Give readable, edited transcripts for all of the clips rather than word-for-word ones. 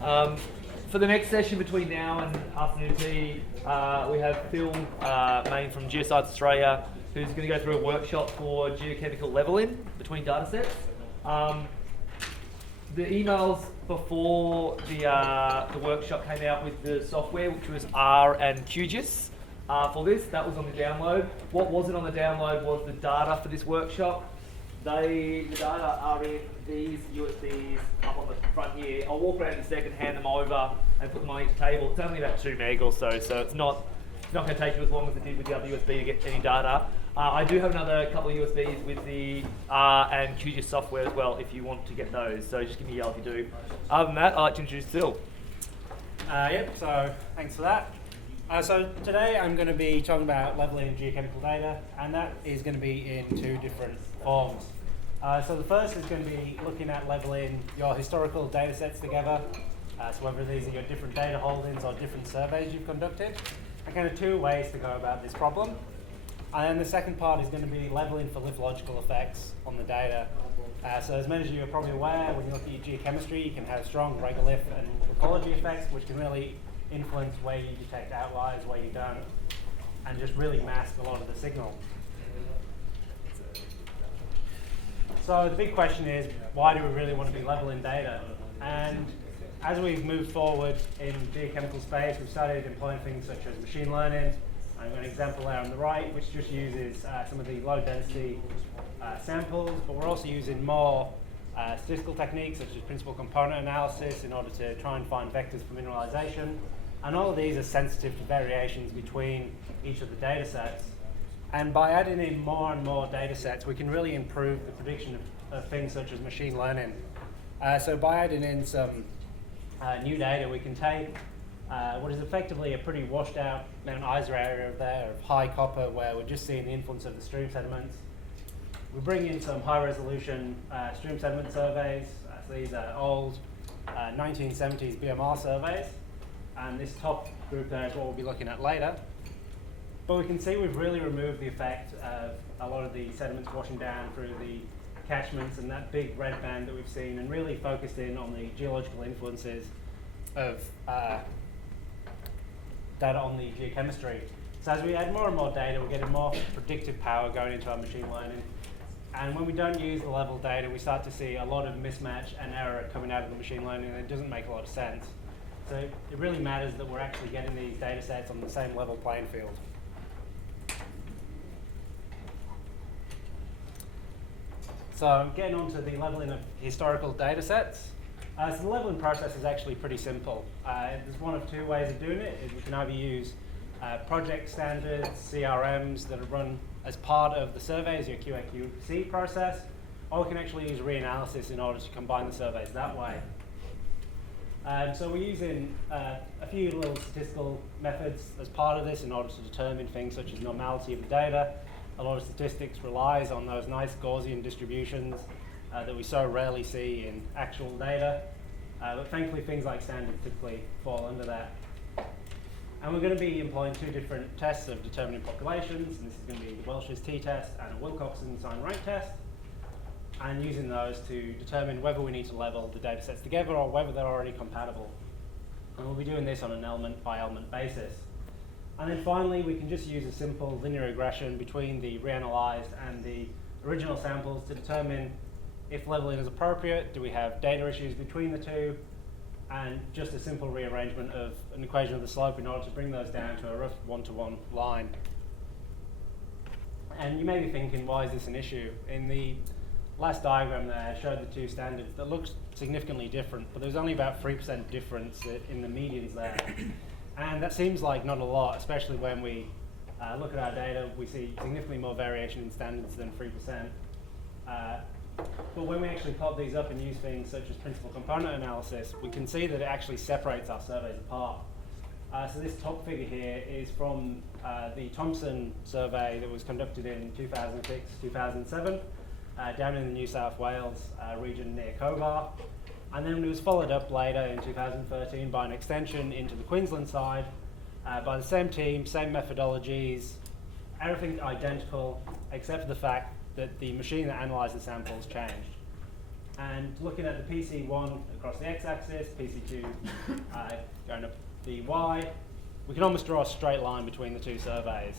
For the next session between now and afternoon tea, we have Phil Main from Geoscience Australia, who's going to go through a workshop for geochemical leveling between datasets. The emails before the workshop came out with the software, which was R and QGIS. For this, that was on the download. What wasn't on the download was the data for this workshop. The data are in these USBs up on the front here. I'll walk around in a second, hand them over, and put them on each table. It's only about 2 meg or so it's not going to take you as long as it did with the other USB to get any data. I do have another couple of USBs with the R and QGIS software as well if you want to get those. So just give me a yell if you do. Other than that, I'd like to introduce Phil. So thanks for that. So today I'm going to be talking about leveling geochemical data, and that is going to be in 2 different forms. So the first is going to be looking at leveling your historical data sets together, so whether these are your different data holdings or different surveys you've conducted, and kind of 2 ways to go about this problem. And then the second part is going to be leveling for lithological effects on the data. So as many of you are probably aware, when you look at your geochemistry, you can have strong regolith and Lithology effects, which can really influence where you detect outliers, where you don't, and just really mask a lot of the signal. So the big question is, why do we really want to be leveling data? And as we've moved forward in geochemical space, we've started employing things such as machine learning. I've got an example there on the right, which just uses some of the low density samples, but we're also using more statistical techniques such as principal component analysis in order to try and find vectors for mineralization. And all of these are sensitive to variations between each of the data sets. And by adding in more and more data sets, we can really improve the prediction of things such as machine learning. So by adding in some new data, we can take what is effectively a pretty washed out Mount Isa area there of high copper, where we're just seeing the influence of the stream sediments. We bring in some high resolution stream sediment surveys. So these are old 1970s BMR surveys. And this top group there is what we'll be looking at later. But we can see we've really removed the effect of a lot of the sediments washing down through the catchments and that big red band that we've seen, and really focused in on the geological influences of data on the geochemistry. So as we add more and more data, we're getting more predictive power going into our machine learning. And when we don't use the level data, we start to see a lot of mismatch and error coming out of the machine learning, and it doesn't make a lot of sense. So it really matters that we're actually getting these data sets on the same level playing field. So getting on to the leveling of historical data sets. So the leveling process is actually pretty simple. There's one of 2 ways of doing it. We can either use project standards, CRMs that are run as part of the surveys, your QA/QC process, or we can actually use reanalysis in order to combine the surveys that way. So we're using a few little statistical methods as part of this in order to determine things such as normality of the data. A lot of statistics relies on those nice Gaussian distributions that we so rarely see in actual data. But thankfully things like standards typically fall under that. And we're going to be employing 2 different tests of determining populations, and this is going to be the Welch's t-test and a Wilcoxon sign rank test, and using those to determine whether we need to level the data sets together or whether they're already compatible. And we'll be doing this on an element by element basis. And then finally, we can just use a simple linear regression between the reanalyzed and the original samples to determine if leveling is appropriate. Do we have data issues between the 2? And just a simple rearrangement of an equation of the slope in order to bring those down to a rough 1-to-1 line. And you may be thinking, why is this an issue? In the last diagram there, I showed the 2 standards that looked significantly different, but there's only about 3% difference in the medians there. And that seems like not a lot, especially when we look at our data, we see significantly more variation in standards than 3%. But when we actually plot these up and use things such as principal component analysis, we can see that it actually separates our surveys apart. So this top figure here is from the Thomson survey that was conducted in 2006-2007 down in the New South Wales region near Cobar. And then it was followed up later in 2013 by an extension into the Queensland side by the same team, same methodologies, everything identical except for the fact that the machine that analysed the samples changed. And looking at the PC1 across the x-axis, PC2 going up the y, we can almost draw a straight line between the two surveys.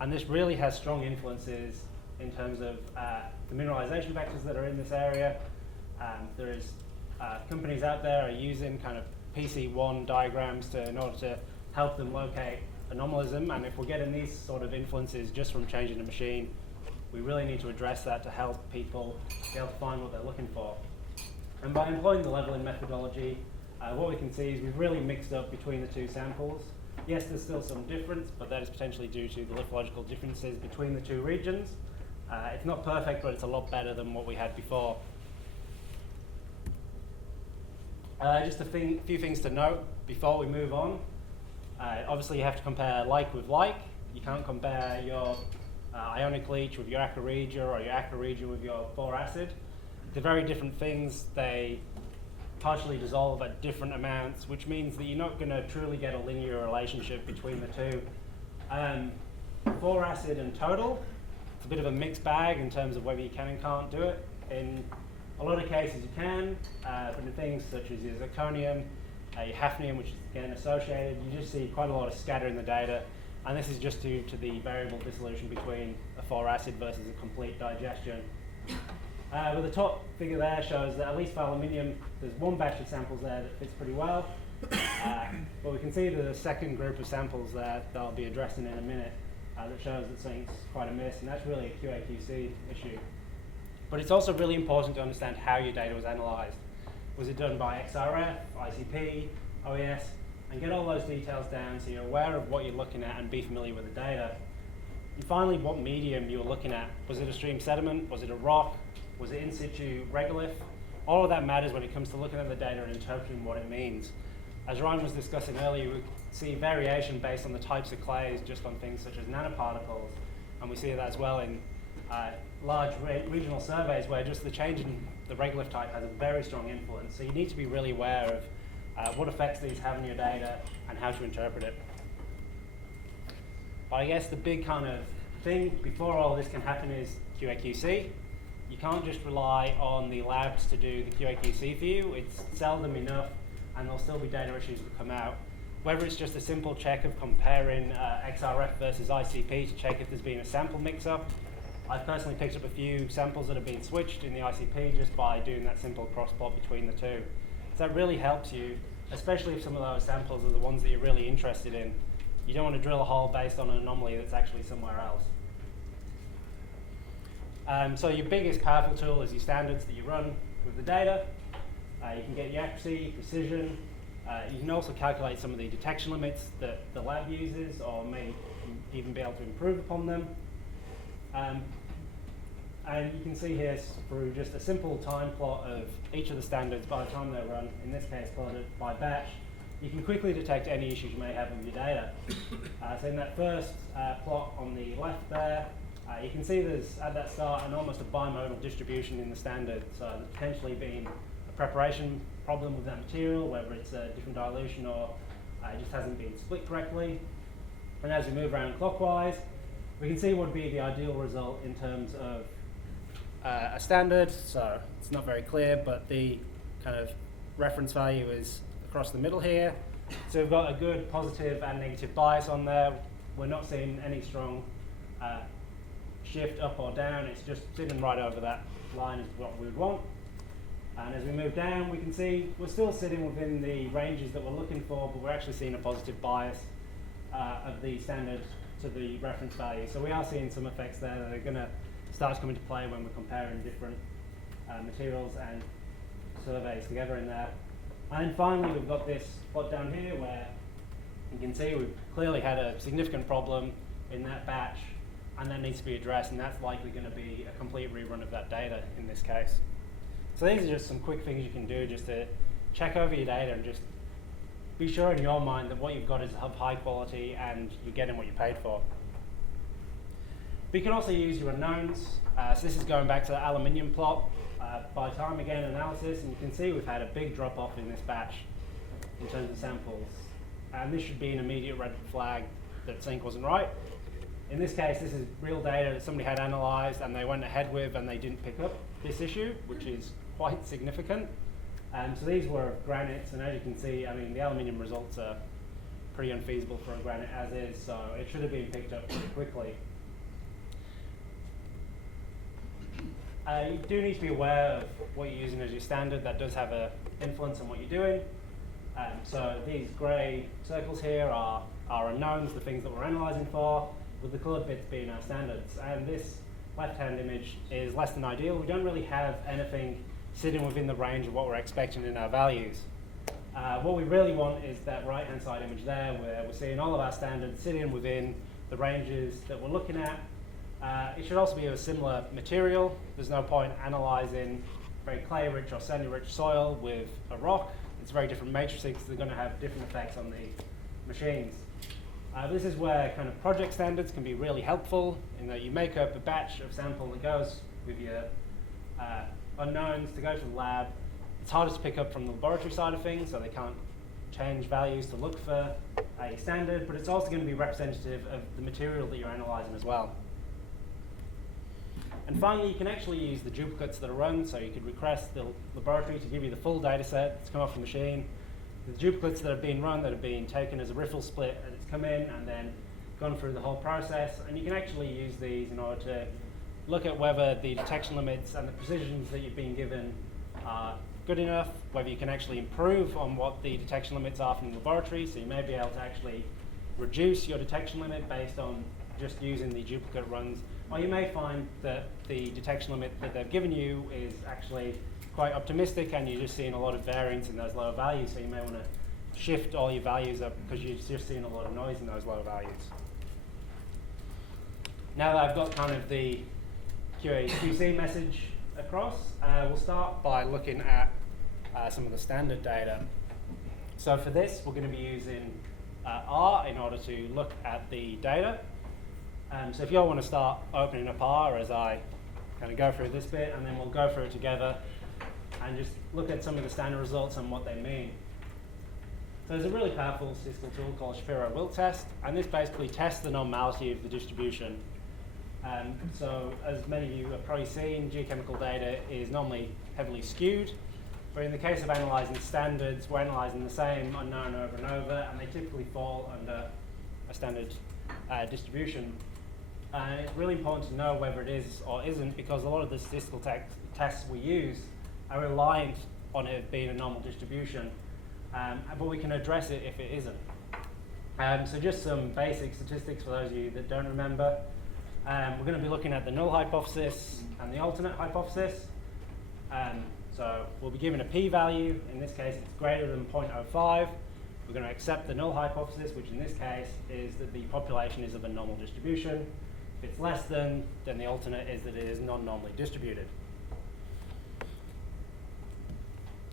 And this really has strong influences in terms of the mineralization vectors that are in this area. There is companies out there are using kind of PC1 diagrams in order to help them locate anomalism, and if we're getting these sort of influences just from changing the machine, we really need to address that to help people be able to find what they're looking for. And by employing the leveling methodology, what we can see is we've really mixed up between the two samples. Yes, there's still some difference, but that is potentially due to the lithological differences between the two regions. It's not perfect, but it's a lot better than what we had before. Just a few things to note before we move on. Obviously, you have to compare like with like. You can't compare your ionic leach with your aqua regia or your aqua regia with your boric acid. They're very different things. They partially dissolve at different amounts, which means that you're not going to truly get a linear relationship between the two. Boric acid and total, it's a bit of a mixed bag in terms of whether you can and can't do it. In a lot of cases you can, but in things such as your zirconium, your hafnium, which is again associated, you just see quite a lot of scatter in the data, and this is just due to the variable dissolution between a boric acid versus a complete digestion. But the top figure there shows that at least for aluminium, there's one batch of samples there that fits pretty well. But we can see the second group of samples there that I'll be addressing in a minute that shows that something's quite amiss, and that's really a QA/QC issue. But it's also really important to understand how your data was analysed. Was it done by XRF, ICP, OES, and get all those details down so you're aware of what you're looking at and be familiar with the data. And finally, what medium you were looking at. Was it a stream sediment? Was it a rock? Was it in situ regolith? All of that matters when it comes to looking at the data and interpreting what it means. As Ryan was discussing earlier, we see variation based on the types of clays, just on things such as nanoparticles, and we see that as well in large regional surveys where just the change in the regolith type has a very strong influence. So you need to be really aware of what effects these have on your data and how to interpret it. But I guess the big kind of thing before all this can happen is QA/QC. You can't just rely on the labs to do the QA/QC for you. It's seldom enough, and there'll still be data issues that come out. Whether it's just a simple check of comparing XRF versus ICP to check if there's been a sample mix-up. I've personally picked up a few samples that have been switched in the ICP just by doing that simple cross-plot between the two. So that really helps you, especially if some of those samples are the ones that you're really interested in. You don't want to drill a hole based on an anomaly that's actually somewhere else. So your biggest powerful tool is your standards that you run with the data. You can get your accuracy, precision. You can also calculate some of the detection limits that the lab uses, or may even be able to improve upon them. And you can see here through just a simple time plot of each of the standards by the time they're run, in this case plotted by batch, you can quickly detect any issues you may have with your data. So in that first plot on the left there, you can see there's at that start an almost a bimodal distribution in the standard, so there's potentially been a preparation problem with that material, whether it's a different dilution or it just hasn't been split correctly. And as we move around clockwise, we can see what would be the ideal result in terms of a standard. So it's not very clear, but the kind of reference value is across the middle here. So we've got a good positive and negative bias on there. We're not seeing any strong shift up or down. It's just sitting right over that line is what we would want. And as we move down, we can see we're still sitting within the ranges that we're looking for, but we're actually seeing a positive bias of the standard to the reference value. So we are seeing some effects there that are going to start to come into play when we're comparing different materials and surveys together in there. And then finally, we've got this plot down here where you can see we've clearly had a significant problem in that batch, and that needs to be addressed, and that's likely going to be a complete rerun of that data in this case. So these are just some quick things you can do just to check over your data and just be sure in your mind that what you've got is of high quality and you're getting what you paid for. But you can also use your unknowns. So this is going back to the aluminium plot by time again analysis, and you can see we've had a big drop off in this batch in terms of samples. And this should be an immediate red flag that zinc wasn't right. In this case, this is real data that somebody had analysed and they went ahead with and they didn't pick up this issue, which is quite significant. So these were granites, and as you can see, I mean, the aluminium results are pretty unfeasible for a granite as is, so it should have been picked up pretty quickly. You do need to be aware of what you're using as your standard. That does have an influence on what you're doing. So these grey circles here are unknowns, the things that we're analysing for, with the coloured bits being our standards. And this left-hand image is less than ideal. We don't really have anything sitting within the range of what we're expecting in our values. What we really want is that right-hand side image there, where we're seeing all of our standards sitting within the ranges that we're looking at. It should also be of a similar material. There's no point analysing very clay-rich or sandy-rich soil with a rock. It's very different matrices. They're going to have different effects on the machines. This is where kind of project standards can be really helpful, in that you make up a batch of sample that goes with your unknowns to go to the lab. It's hardest to pick up from the laboratory side of things, so they can't change values to look for a standard, but it's also going to be representative of the material that you're analysing as well. And finally, you can actually use the duplicates that are run, so you could request the laboratory to give you the full data set that's come off the machine. The duplicates that have been run, that have been taken as a riffle split, and it's come in and then gone through the whole process. And you can actually use these in order to look at whether the detection limits and the precisions that you've been given are good enough, whether you can actually improve on what the detection limits are from the laboratory. So you may be able to actually reduce your detection limit based on just using the duplicate runs. Or you may find that the detection limit that they've given you is actually quite optimistic, and you're just seeing a lot of variance in those lower values, so you may want to shift all your values up because you're just seeing a lot of noise in those lower values. Now that I've got kind of the QA/QC message across, we'll start by looking at some of the standard data. So for this, we're going to be using R in order to look at the data. So if you all want to start opening up R as I kind of go through this bit, and then we'll go through it together and just look at some of the standard results and what they mean. So there's a really powerful statistical tool called Shapiro-Wilk test, and this basically tests the normality of the distribution. So as many of you have probably seen, geochemical data is normally heavily skewed, but in the case of analysing standards, we're analysing the same unknown over and over, and they typically fall under a standard distribution. And it's really important to know whether it is or isn't, because a lot of the statistical tests we use are reliant on it being a normal distribution, but we can address it if it isn't. So just some basic statistics for those of you that don't remember. We're going to be looking at the null hypothesis and the alternate hypothesis. So we'll be given a p-value. In this case, it's greater than 0.05. We're going to accept the null hypothesis, which in this case is that the population is of a normal distribution. If it's less than, then the alternate is that it is non-normally distributed.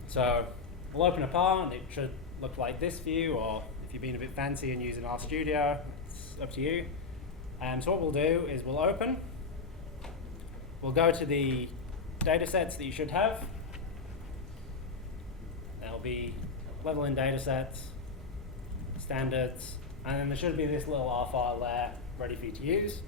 So we'll open up R, and it should look like this for you, or if you're being a bit fancy and using RStudio, it's up to you. So what we'll do is we'll open. We'll go to the data sets that you should have. There'll be level in data sets, standards, and then there should be this little R file there ready for you to use.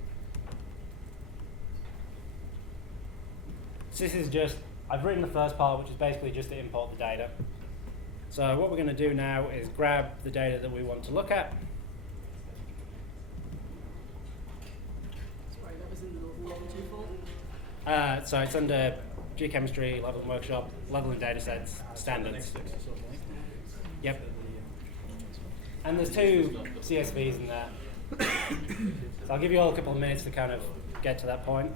So this is just, I've written the first part, which is basically just to import the data. So what we're going to do now is grab the data that we want to look at. Sorry, that was in the level 2 folder? So it's under Geochemistry, level and workshop, level and data sets, standards. Yep. And there's 2 CSVs in there. So I'll give you all a couple of minutes to kind of get to that point.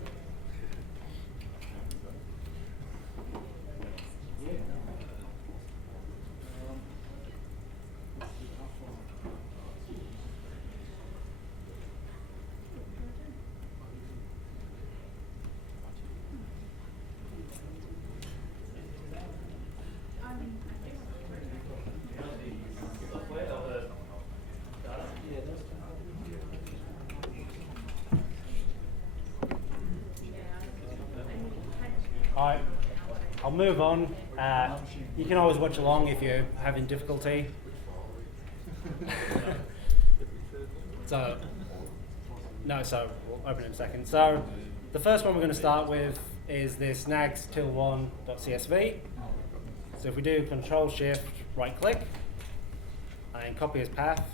Alright, I'll move on. You can always watch along if you're having difficulty. So we'll open in a second. So the first one we're going to start with is this nags till1.csv. So if we do Control Shift right click and then copy as path,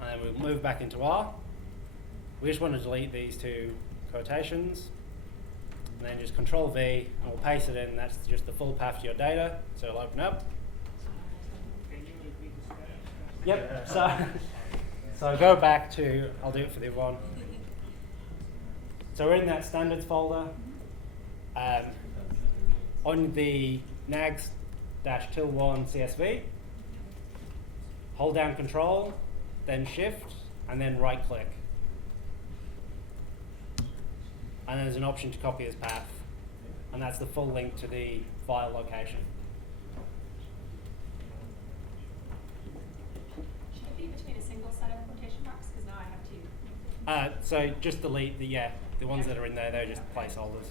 and then we'll move back into R. We just want to delete these two quotations, and then just Control V, and we'll paste it in. That's just the full path to your data. So it'll open up. Yep. So go back to. I'll do it for the other one. So we're in that standards folder. On the nags-till1 CSV, hold down Control, then Shift, and then right click. And then there's an option to copy as path. And that's the full link to the file location. Should it be between a single set of quotation marks? Because now I have two. So just delete the ones that are in there, they're just placeholders.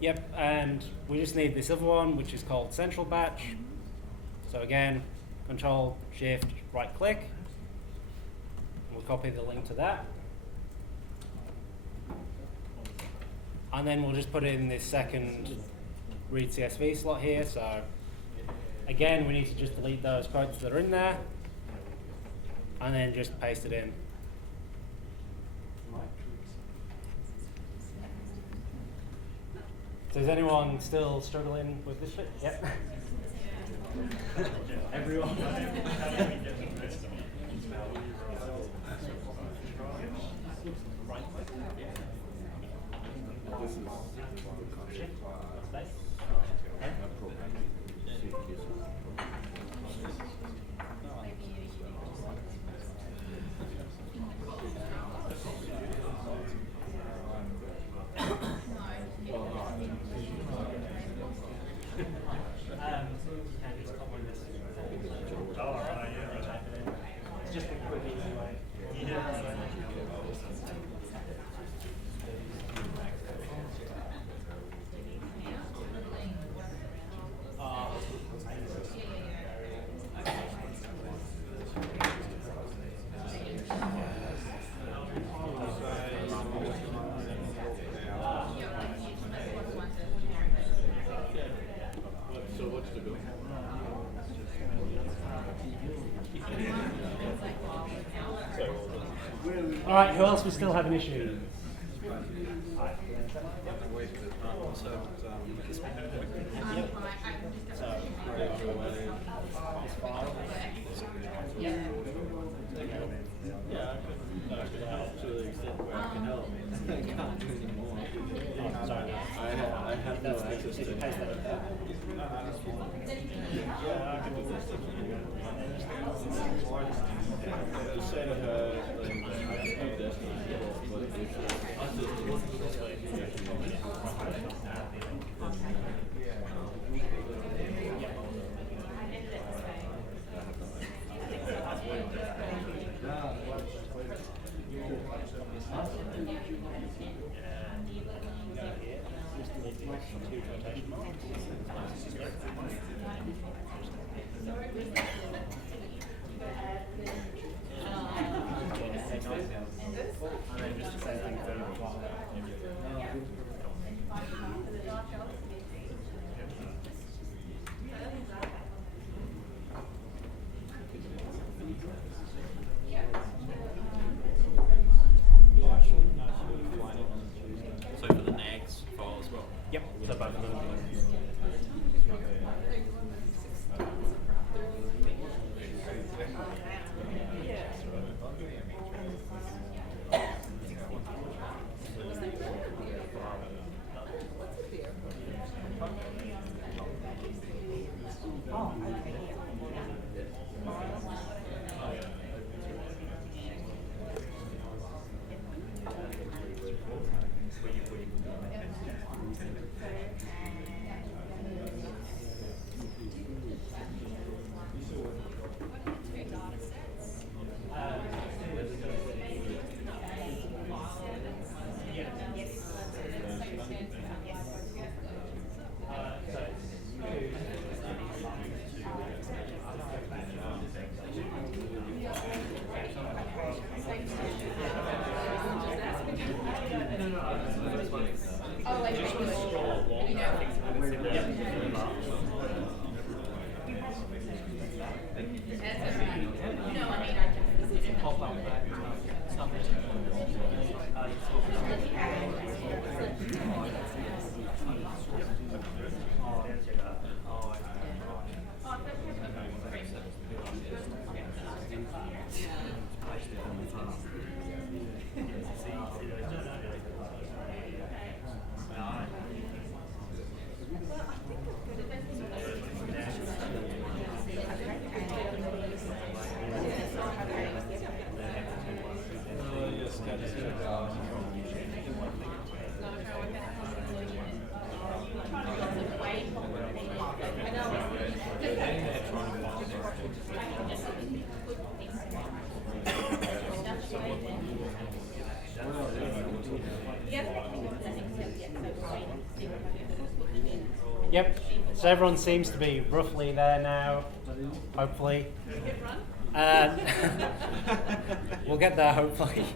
Yep, and we just need this other one, which is called central batch. So again, Control, Shift, right click. We'll copy the link to that. And then we'll just put it in this second read CSV slot here. So again, we need to just delete those quotes that are in there and then just paste it in. So is anyone still struggling with this bit? Yep. Everyone. All right, who else we still have an issue? So for the nags file as well? Yep, so both of them. Yep, so everyone seems to be roughly there now, hopefully. We'll get there, hopefully.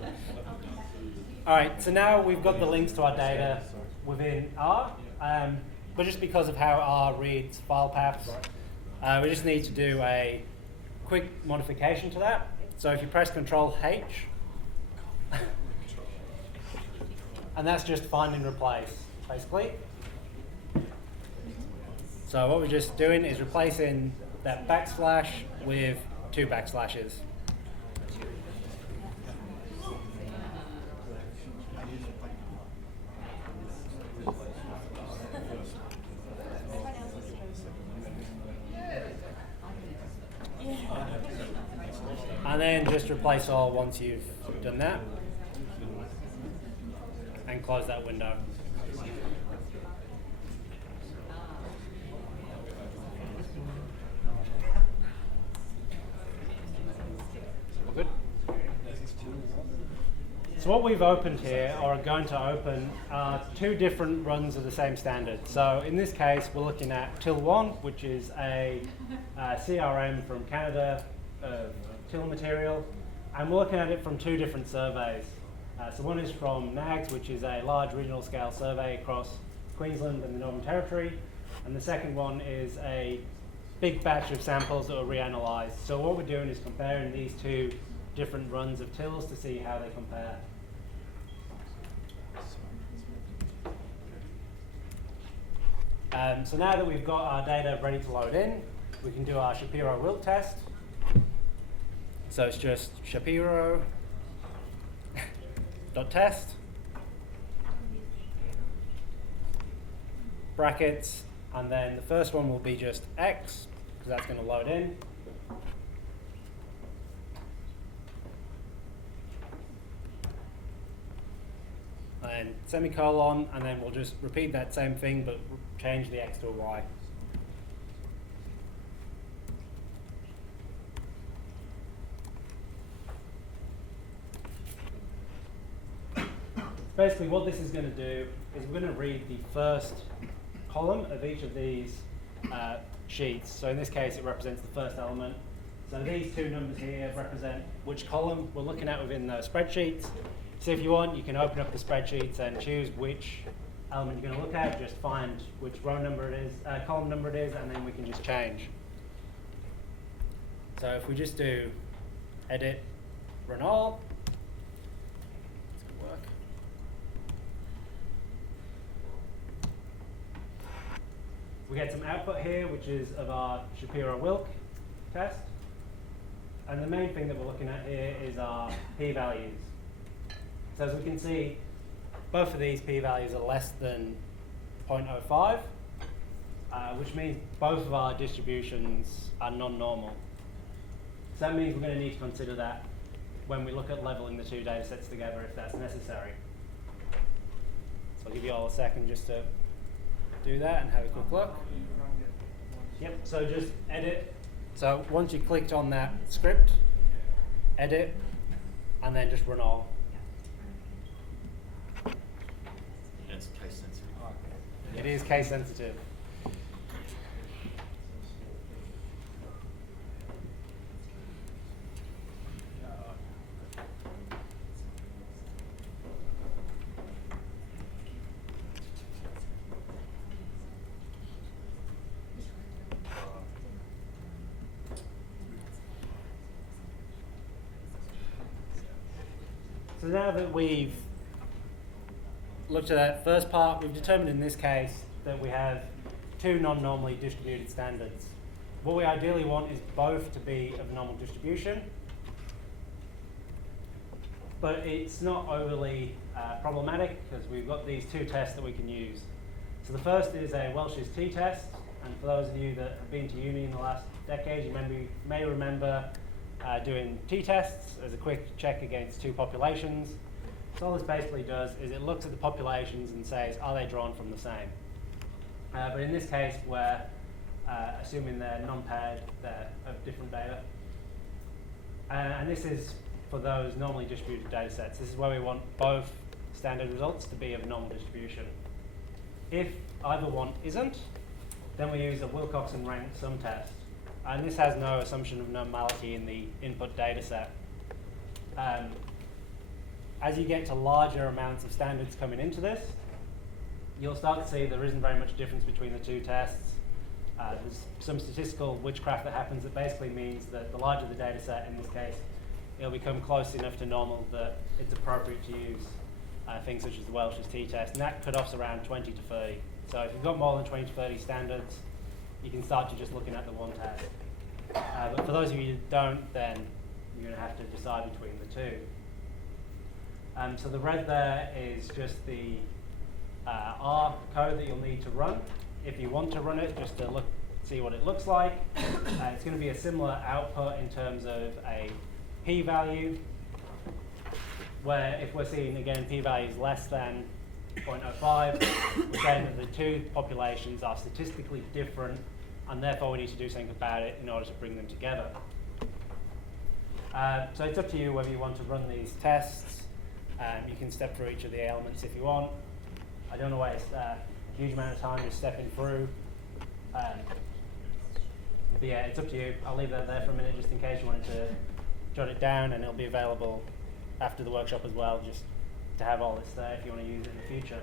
All right, so now we've got the links to our data within R, but just because of how R reads file paths, we just need to do a quick modification to that. So if you press Control H, and that's just find and replace, basically. So what we're just doing is replacing that backslash with 2 backslashes. And then just replace all once you've done that. And close that window. Good. So what we've opened here, or are going to open, are 2 different runs of the same standard. So in this case, we're looking at TIL1, which is a CRM from Canada, till material, and we're looking at it from 2 different surveys. So one is from NAGS, which is a large regional scale survey across Queensland and the Northern Territory, and the second one is a big batch of samples that were reanalyzed. So what we're doing is comparing these 2 different runs of TILs to see how they compare. So now that we've got our data ready to load in, we can do our Shapiro-Wilk test. So it's just Shapiro.test, brackets, and then the first one will be just X, because that's going to load in. And semicolon, and then we'll just repeat that same thing, but change the X to a Y. Basically what this is going to do is we're going to read the first column of each of these sheets. So in this case it represents the first element. So these 2 numbers here represent which column we're looking at within those spreadsheets. So if you want, you can open up the spreadsheets and choose which element you're going to look at, just find which row number it is, column number it is, and then we can just change. So if we just do edit, run all, it's going to work. We get some output here, which is of our Shapiro-Wilk test. And the main thing that we're looking at here is our p-values. So as we can see, both of these p-values are less than 0.05, which means both of our distributions are non-normal. So that means we're going to need to consider that when we look at leveling the 2 data sets together, if that's necessary. So I'll give you all a second just to do that and have a quick look. Yep, so just edit. So once you clicked on that script, edit, and then just run all. It's case sensitive. It is case sensitive. So now that we've looked at that first part, we've determined in this case that we have two non-normally distributed standards. What we ideally want is both to be of normal distribution, but it's not overly problematic because we've got these two tests that we can use. So the first is a Welch's t-test, and for those of you that have been to uni in the last decade, you may remember doing t-tests as a quick check against two populations. So all this basically does is it looks at the populations and says, are they drawn from the same? But in this case, we're assuming they're non-paired, they're of different data. And this is for those normally distributed data sets. This is where we want both standard results to be of normal distribution. If either one isn't, then we use a Wilcoxon rank sum test. And this has no assumption of normality in the input data set. As you get to larger amounts of standards coming into this, you'll start to see there isn't very much difference between the two tests. There's some statistical witchcraft that happens that basically means that the larger the data set, in this case, it'll become close enough to normal that it's appropriate to use things such as the Welch's t-test, and that cutoff's around 20 to 30. So if you've got more than 20 to 30 standards, you can start to just looking at the one test. But for those of you who don't, then you're going to have to decide between the two. So the red there is just the R code that you'll need to run if you want to run it, just to see what it looks like. It's going to be a similar output in terms of a p-value, where if we're seeing, again, p-values less than 0.05, we're saying that the two populations are statistically different, and therefore we need to do something about it in order to bring them together. So it's up to you whether you want to run these tests. You can step through each of the elements if you want. I don't want to waste a huge amount of time just stepping through. But yeah, it's up to you. I'll leave that there for a minute just in case you wanted to jot it down, and it'll be available after the workshop as well, just to have all this there if you want to use it in the future.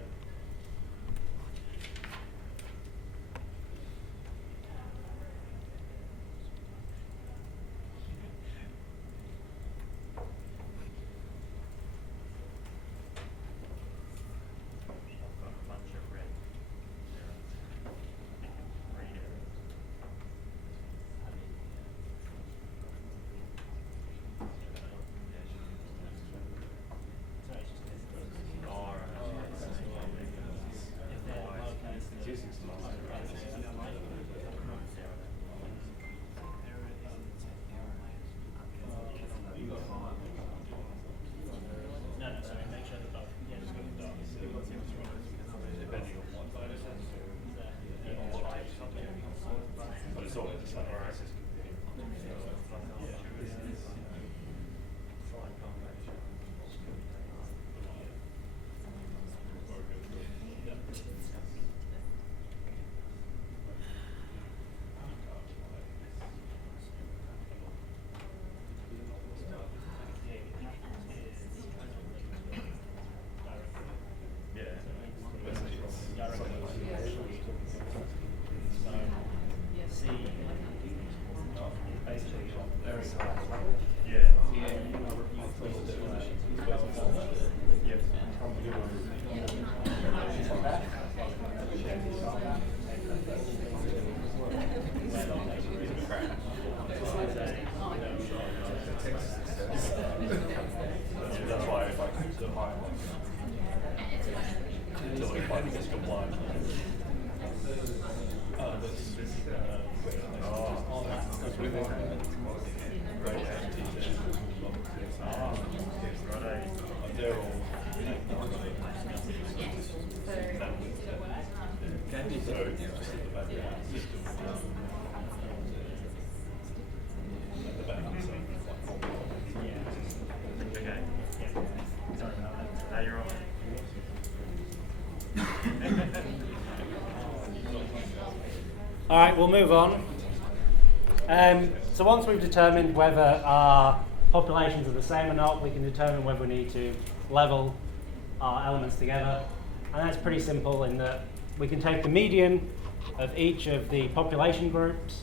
All right, we'll move on. So once we've determined whether our populations are the same or not, we can determine whether we need to level our elements together. And that's pretty simple in that we can take the median of each of the population groups.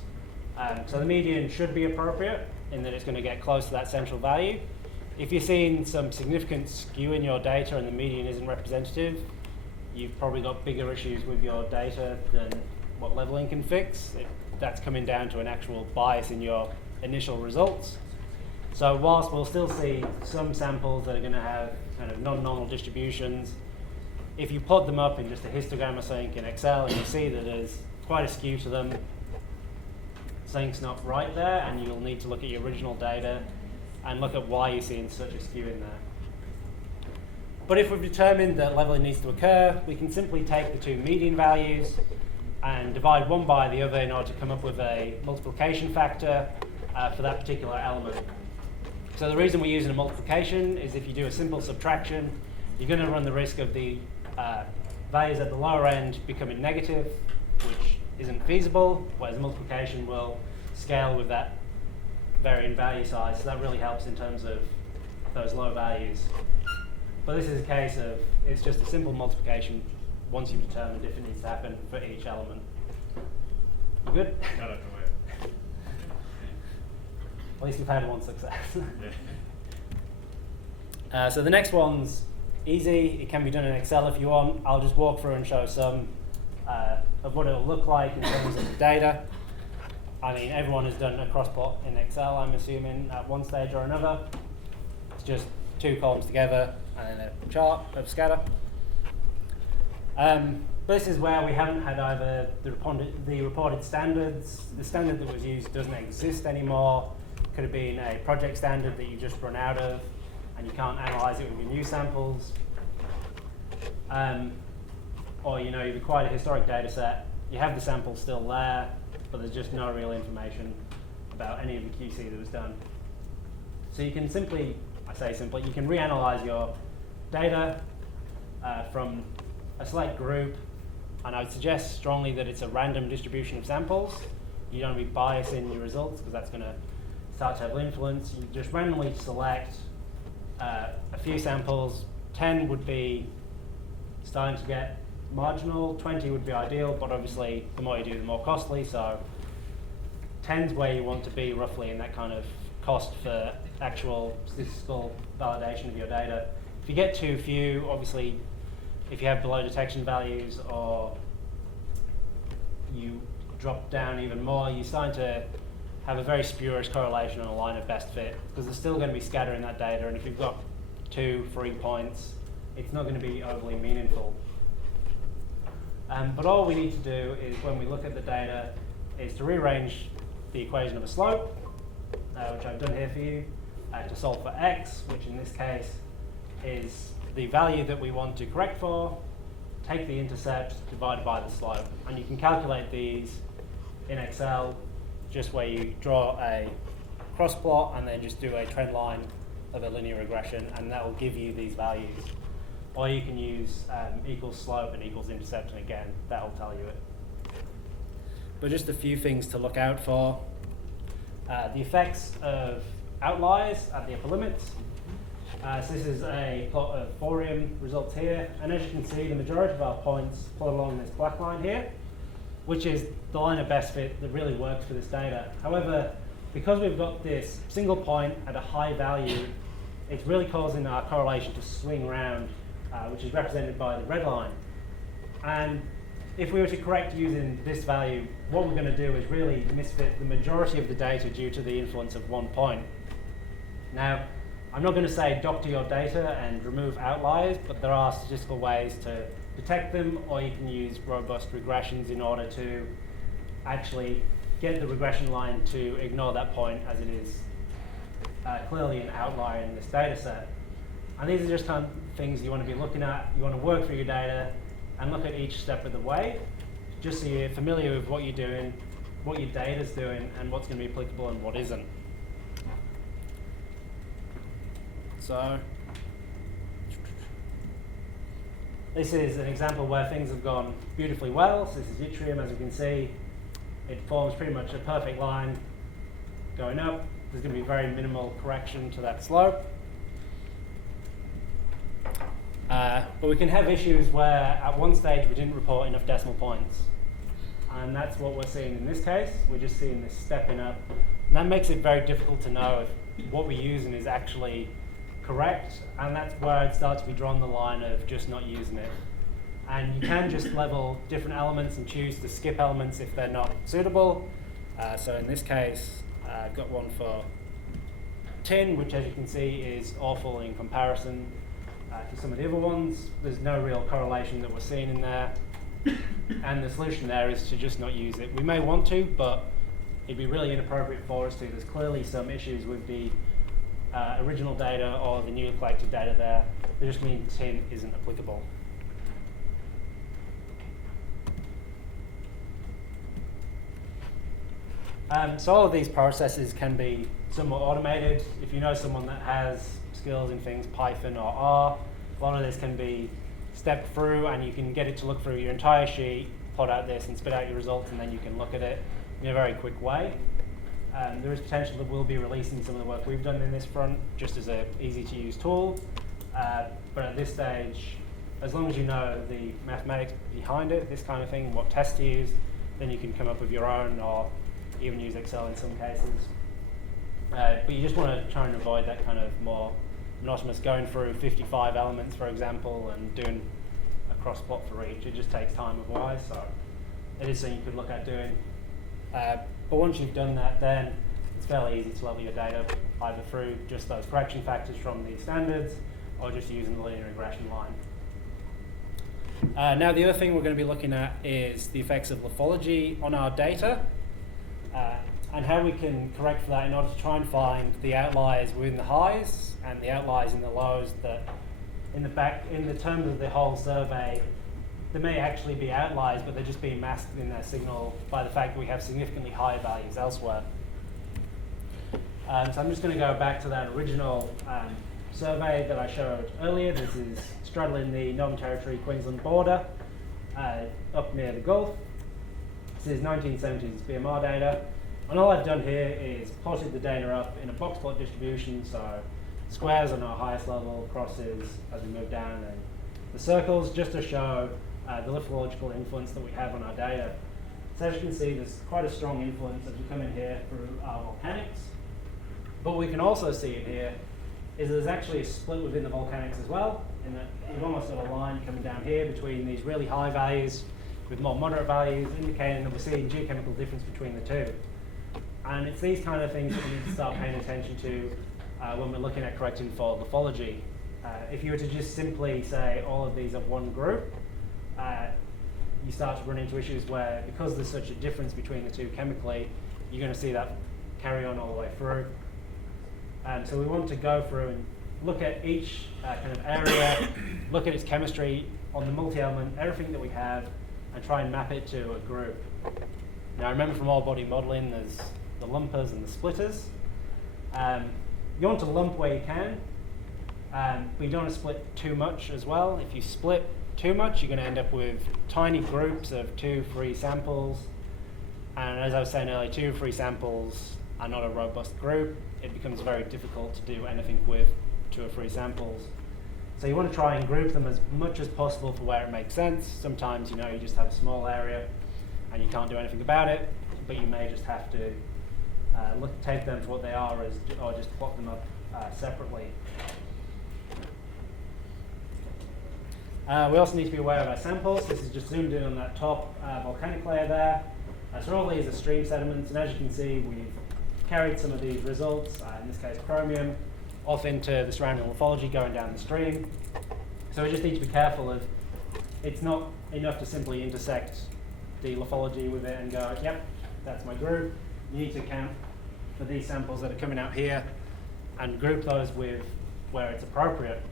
So the median should be appropriate in that it's going to get close to that central value. if you're seeing some significant skew in your data and the median isn't representative, you've probably got bigger issues with your data than what leveling can fix. That's coming down to an actual bias in your initial results. So whilst we'll still see some samples that are going to have kind of non-normal distributions, if you plot them up in just a histogram or something in Excel and you see that there's quite a skew to them, something's not right there, and you'll need to look at your original data and look at why you're seeing such a skew in there. But if we've determined that leveling needs to occur, we can simply take the two median values and divide one by the other in order to come up with a multiplication factor for that particular element. So the reason we're using a multiplication is if you do a simple subtraction, you're going to run the risk of the values at the lower end becoming negative, which isn't feasible, whereas multiplication will scale with that varying value size. So that really helps in terms of those low values. But this is a case of, it's just a simple multiplication once you've determined if it needs to happen for each element. You good? No, no, At least we've had one success. So the next one's easy. It can be done in Excel if you want. I'll just walk through and show some of what it'll look like in terms of the data. I mean, everyone has done a cross-plot in Excel, I'm assuming, at one stage or another. It's just two columns together and then a chart of scatter. This is where we haven't had either the reported standards. The standard that was used doesn't exist anymore. Could have been a project standard that you just run out of and you can't analyze it with your new samples. Or you've acquired a historic data set, you have the samples still there, but there's just no real information about any of the QC that was done. So you can simply, I say simply, you can reanalyze your data from a select group, and I would suggest strongly that it's a random distribution of samples. You don't want to be biasing your results because that's going to start to have influence. You just randomly select a few samples. 10 would be starting to get marginal, 20 would be ideal, but obviously the more you do, the more costly. So 10's where you want to be roughly in that kind of cost for actual statistical validation of your data. If you get too few, obviously if you have below detection values or you drop down even more, you're starting to have a very spurious correlation on a line of best fit because there's still going to be scatter in that data, and if you've got 2-3 points, it's not going to be overly meaningful. But all we need to do is, when we look at the data, is to rearrange the equation of a slope, which I've done here for you, to solve for x, which in this case is the value that we want to correct for, take the intercept divided by the slope. And you can calculate these in Excel, just where you draw a cross plot and then just do a trend line of a linear regression, and that will give you these values. Or you can use equals slope and equals intercept, and again, that will tell you it. But just a few things to look out for. The effects of outliers at the upper limits. So this is a plot of Forium results here, and as you can see, the majority of our points plot along this black line here, which is the line of best fit that really works for this data. However, because we've got this single point at a high value, it's really causing our correlation to swing around, which is represented by the red line. And if we were to correct using this value, what we're going to do is really misfit the majority of the data due to the influence of one point. Now, I'm not going to say doctor your data and remove outliers, but there are statistical ways to detect them, or you can use robust regressions in order to actually get the regression line to ignore that point, as it is clearly an outlier in this data set. And these are just kind of things you want to be looking at. You want to work through your data and look at each step of the way, just so you're familiar with what you're doing, what your data's doing, and what's going to be applicable and what isn't. So this is an example where things have gone beautifully well. So this is yttrium, as you can see. It forms pretty much a perfect line going up. There's going to be very minimal correction to that slope. But we can have issues where at one stage we didn't report enough decimal points. And that's what we're seeing in this case. We're just seeing this stepping up. And that makes it very difficult to know if what we're using is actually correct, and that's where it starts to be drawn the line of just not using it. And you can just level different elements and choose to skip elements if they're not suitable. So in this case, I've got one for tin, which as you can see is awful in comparison to some of the other ones. There's no real correlation that we're seeing in there. And the solution there is to just not use it. We may want to, but it'd be really inappropriate for us to. There's clearly some issues with the original data or the newly collected data there. They just mean tin isn't applicable. So all of these processes can be somewhat automated. If you know someone that has skills in things Python or R, a lot of this can be stepped through, and you can get it to look through your entire sheet, plot out this and spit out your results, and then you can look at it in a very quick way. There is potential that we'll be releasing some of the work we've done in this front just as an easy to use tool. But at this stage, as long as you know the mathematics behind it, this kind of thing, what tests to use, then you can come up with your own or even use Excel in some cases. But you just want to try and avoid that kind of more monotonous going through 55 elements, for example, and doing a cross plot for each. It just takes time otherwise, so it is something you could look at doing. But once you've done that, then it's fairly easy to level your data either through just those correction factors from the standards or just using the linear regression line. Now the other thing we're going to be looking at is the effects of lithology on our data. And how we can correct for that in order to try and find the outliers within the highs and the outliers in the lows that in the terms of the whole survey, there may actually be outliers, but they're just being masked in their signal by the fact that we have significantly higher values elsewhere. So I'm just going to go back to that original survey that I showed earlier. This is straddling the Northern Territory Queensland border up near the Gulf. This is 1970s BMR data. And all I've done here is plotted the data up in a box plot distribution, so squares on our highest level, crosses as we move down, and the circles just to show the lithological influence that we have on our data. So as you can see, there's quite a strong influence as we come in here through our volcanics. But what we can also see in here is that there's actually a split within the volcanics as well, in that we've almost got a line coming down here between these really high values with more moderate values, indicating that we're seeing geochemical difference between the two. And it's these kind of things that we need to start paying attention to when we're looking at correcting for lithology. If you were to just simply say all of these are one group, you start to run into issues where, because there's such a difference between the two chemically, you're going to see that carry on all the way through. So we want to go through and look at each kind of area, look at its chemistry on the multi-element, everything that we have, and try and map it to a group. Now remember, from all body modeling, there's the lumpers and the splitters. You want to lump where you can, but you don't want to split too much as well. If you split too much, you're going to end up with tiny groups of 2-3 samples. And as I was saying earlier, 2-3 samples are not a robust group. It becomes very difficult to do anything with 2 or 3 samples. So you want to try and group them as much as possible for where it makes sense. Sometimes, you just have a small area and you can't do anything about it, but you may just have to take them for what they are, or just plot them up separately. We also need to be aware of our samples. This is just zoomed in on that top volcanic layer there. So all these are stream sediments, and as you can see, we've carried some of these results, in this case chromium, off into the surrounding lithology going down the stream. So we just need to be careful of, it's not enough to simply intersect the lithology with it and go, yep, that's my group. You need to account for these samples that are coming out here and group those with where it's appropriate.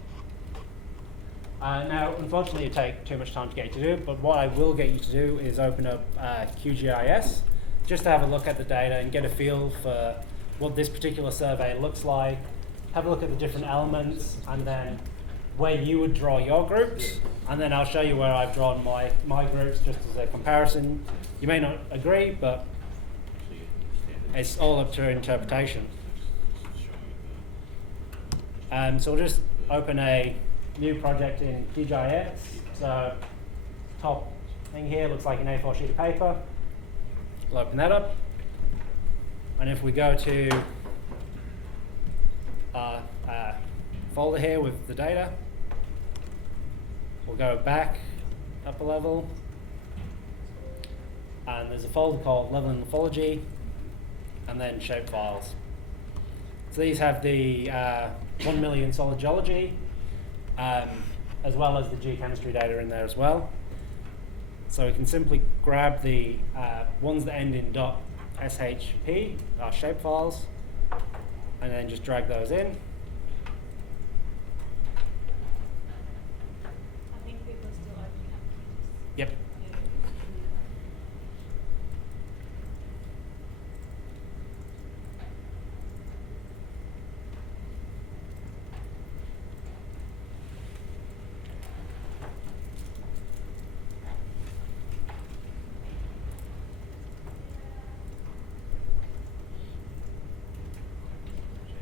Now, unfortunately, it takes too much time to get you to do, but what I will get you to do is open up QGIS just to have a look at the data and get a feel for what this particular survey looks like, have a look at the different elements, and then where you would draw your groups, and then I'll show you where I've drawn my groups just as a comparison. You may not agree, but it's all up to interpretation. So we'll just open a new project in QGIS. So top thing here looks like an A4 sheet of paper. We'll open that up. And if we go to folder here with the data. We'll go back up a level, and there's a folder called level in Lithology, and then shapefiles. So these have the 1 million solid geology, as well as the geochemistry data in there as well. So we can simply grab the ones that end in .shp, our shapefiles, and then just drag those in. I think people are still opening up. Yep.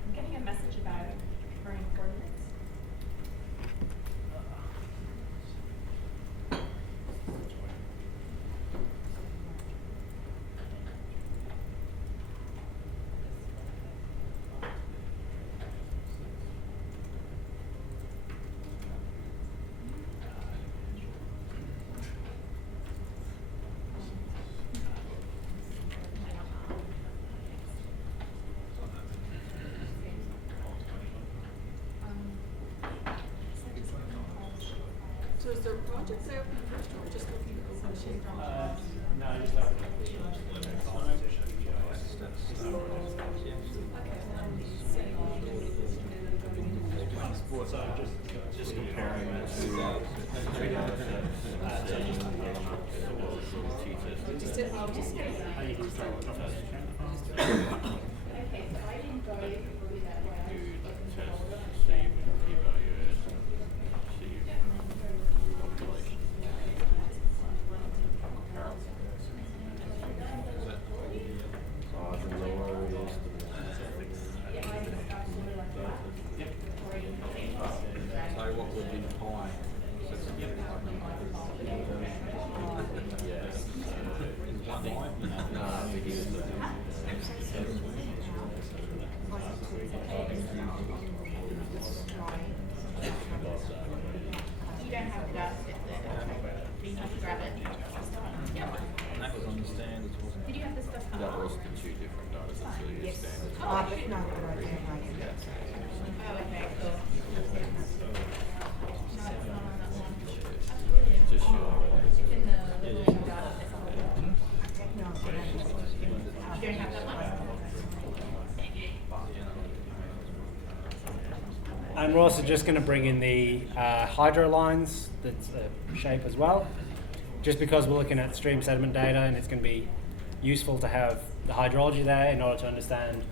I'm getting a message about running coordinates. So is there projects open first, or we're just looking at open shape? No, just Just comparing it to what would be the point? You don't have to grab it. You have to grab it. And that was on the standards, wasn't it? Did you have to specify? That was the two different data sets, so your standards. But not the right thing. Oh, okay, cool. No, it's not on that one. Just your. It's in the little data set. You don't have that one? And we're also just going to bring in the hydro lines, that's shape as well, just because we're looking at stream sediment data, and it's going to be useful to have the hydrology there in order to understand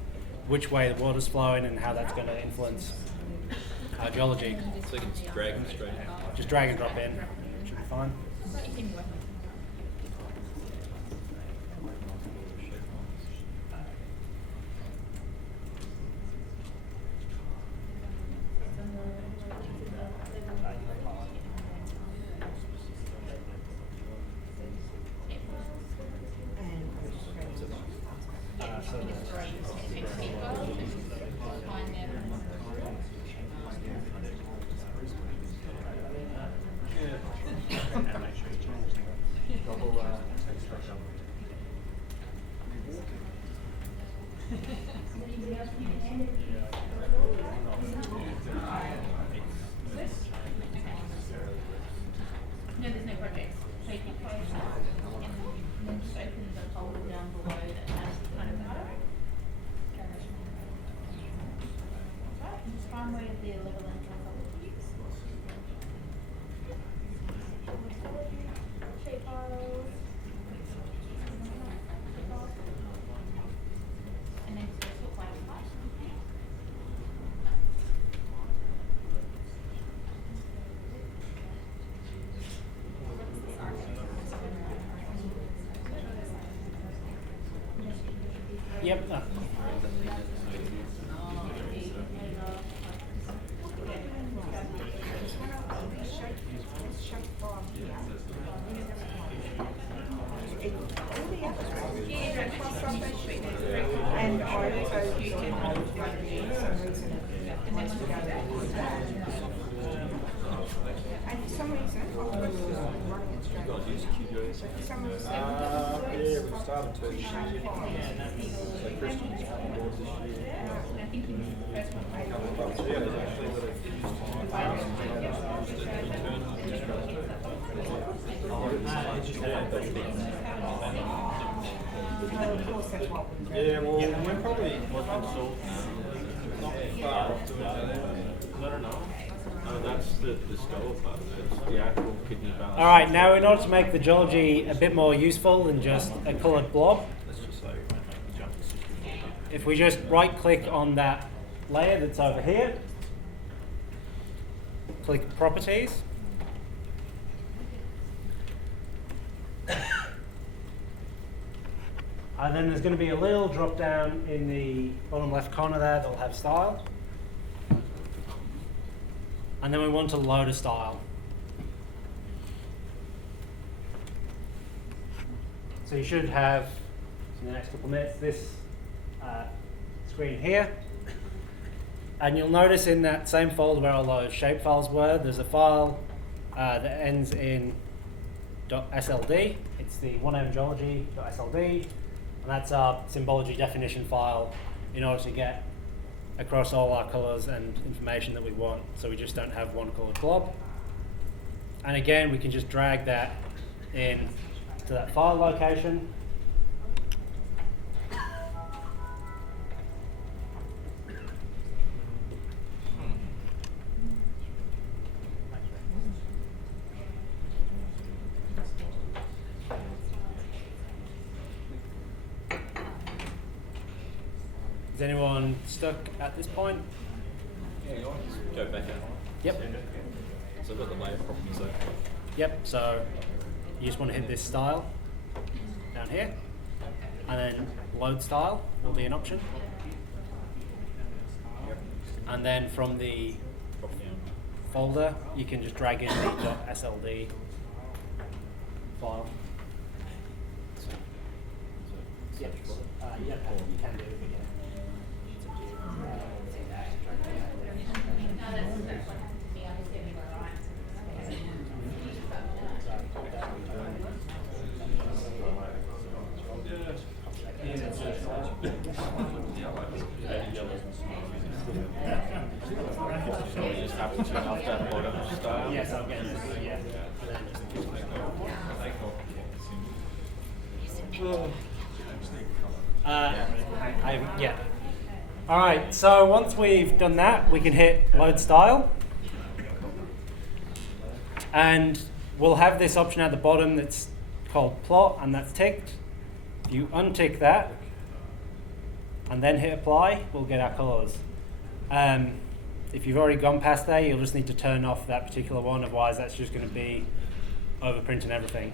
which way the water's flowing and how that's going to influence our geology. So you can just drag them straight out. Just drag and drop in, should be fine. No, there's no projects. So you can close that and then just open the folder down below that has kind of data. Right, and just find where the level and Lithology is. Shape files. And then just look like that. Yep. And also you can for some reason it wants to go back. You guys use QGIS? Yeah, we started to. So Christian's on board this year. A couple of months ago, there's actually that have yeah, well, we're probably not far off doing that. No, no. No, that's the skull part. That's the actual kidney balance. All right, now in order to make the geology a bit more useful than just a coloured blob, Let's just say we won't make the jump to 64. if we just right-click on that layer that's over here, click Properties, and then there's going to be a little drop down in the bottom left corner there that'll have Style. And then we want to load a style. So you should have, in the next couple of minutes, this screen here. And you'll notice in that same folder where all those shape files were, there's a file that ends in .sld. It's the 1mgeology.sld. And that's our symbology definition file in order to get across all our colours and information that we want, so we just don't have one coloured blob. And again, we can just drag that in to that file location. Is anyone stuck at this point? Yeah, you want to go back out. Yep. So I've got the layer properties there. Yep, so you just want to hit this style down here, and then load style will be an option. And then from the folder, you can just drag in the .sld file. Yep, you can do it again. So we just have to turn off that bottom style. Yes, I'll get this. Yeah. Yeah. All right. So once we've done that, we can hit load style, and we'll have this option at the bottom that's called plot, and that's ticked. If you untick that and then hit apply, we'll get our colours. If you've already gone past there, you'll just need to turn off that particular one, otherwise that's just going to be overprinting everything.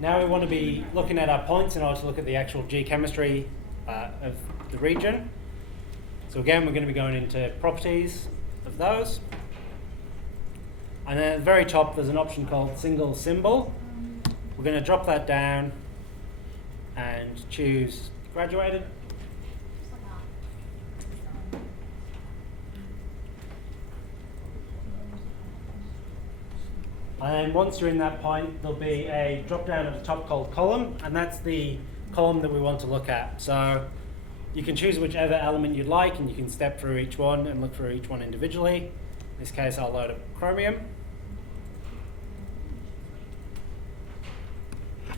Now we want to be looking at our points in order to look at the actual geochemistry of the region. So again, we're going to be going into properties of those. And then at the very top, there's an option called single symbol. We're going to drop that down and choose graduated. And then once you're in that point, there'll be a drop down at the top called column, and that's the column that we want to look at. So you can choose whichever element you'd like, and you can step through each one and look through each one individually. In this case, I'll load up chromium.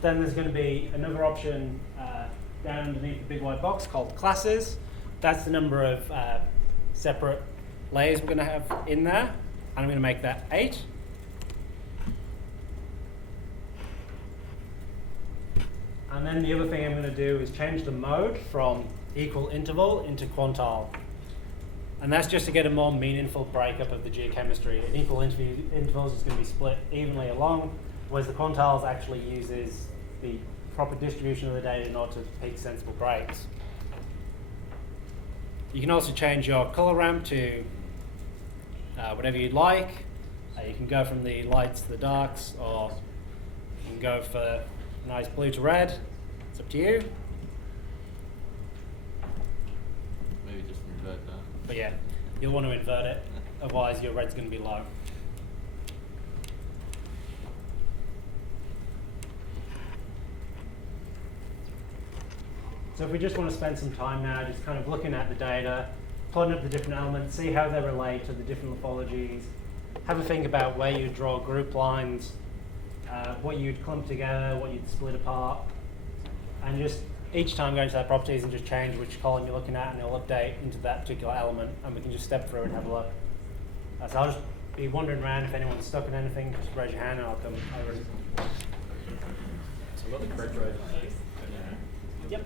Then there's going to be another option down underneath the big white box called classes. That's the number of separate layers we're going to have in there, and I'm going to make that 8. And then the other thing I'm going to do is change the mode from equal interval into quantile. And that's just to get a more meaningful breakup of the geochemistry. At equal intervals, it's going to be split evenly along, whereas the quantiles actually uses the proper distribution of the data in order to pick sensible breaks. You can also change your color ramp to whatever you'd like. You can go from the lights to the darks, or you can go for nice blue to red. It's up to you. Maybe just invert that. But yeah, you'll want to invert it, otherwise your red's going to be low. So if we just want to spend some time now just kind of looking at the data, plotting up the different elements, see how they relate to the different lithologies, have a think about where you draw group lines, what you'd clump together, what you'd split apart, and just each time go into that properties and just change which column you're looking at, and it'll update into that particular element, and we can just step through and have a look. So I'll just be wandering around. If anyone's stuck in anything, just raise your hand and I'll come over. So what the correct road? Yep.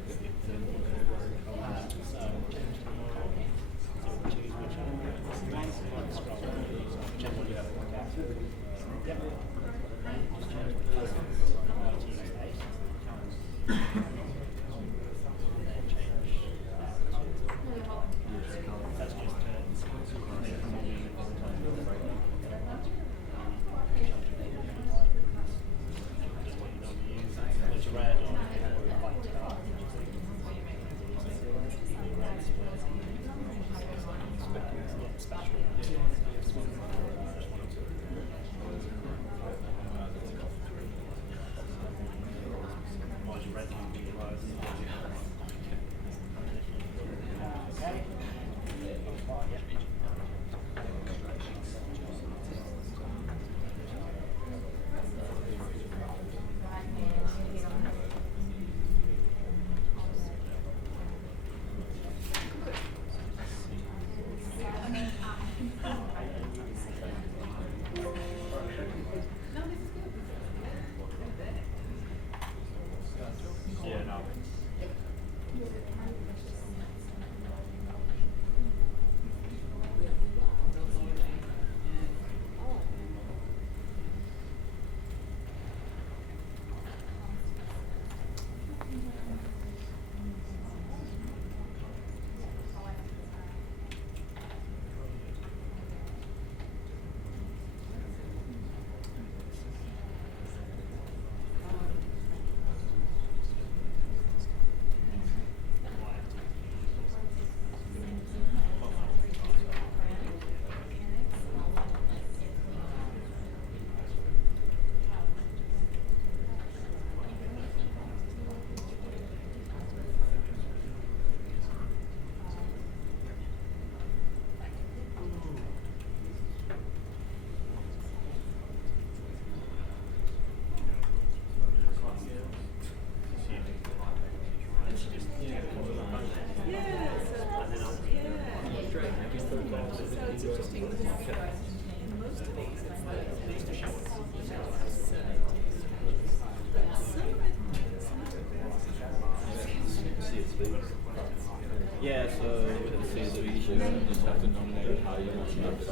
Yeah, so with the CSV, you just have to nominate how you want to map it.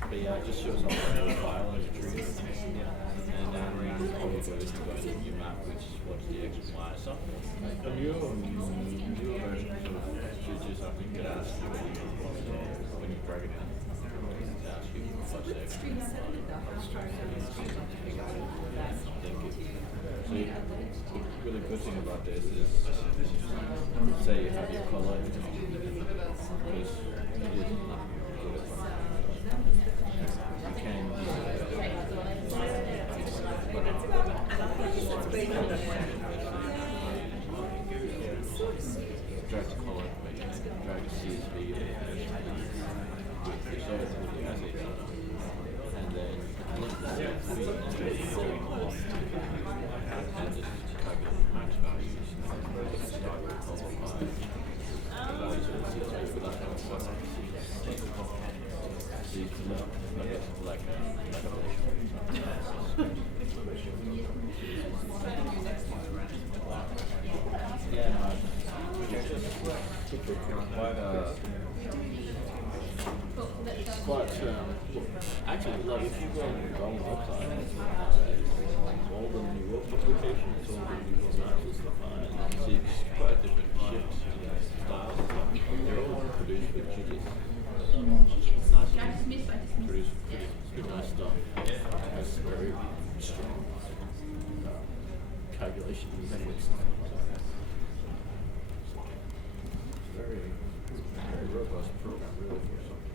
But yeah, it just shows up on the file as a tree. And then probably go to your map, which is what's the X and Y stuff. On your version of just I think it asks you when you drag it in. It asks you what's the X and Y. Thank you. So the really good thing about this is, say you have your color, because it is not good. You can drag the color, drag the CSV with the result with the assets, and then link the CSV and just calculate the max values. Start with color by values of the CSV for that kind of stuff. So you can look like yeah, no, quite actually, like if you go on the wrong website, all the newer publications, all the newer maps and stuff, you see it's quite different shifts and styles. They're all produced with judges. Produce pretty nice stuff. Has very strong calculation methods. very robust program, really, for something.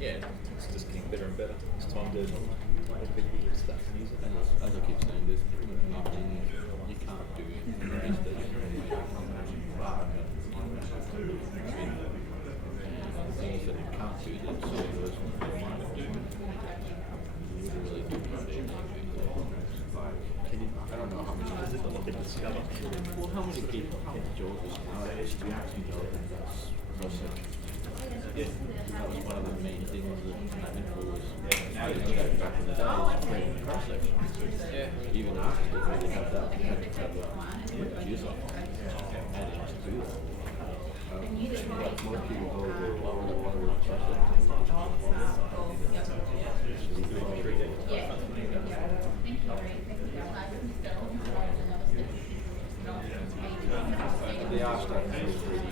Yeah, it's just getting better and better. It's time to people start to use it. And as I keep saying, there's pretty much nothing you can't do in these days. And things that you can't do that some of those ones you might do. You really do find anything. I don't know how many people discover. Well, how many geologists nowadays do actually know that that's cross-section? Yeah. That was one of the main things that Mentor was doing back in the day, was creating cross-section. Yeah. Even after they really had that, you had to have geoscience and to do that. But more people go, well, what are we cross-section? They are starting to use 3D.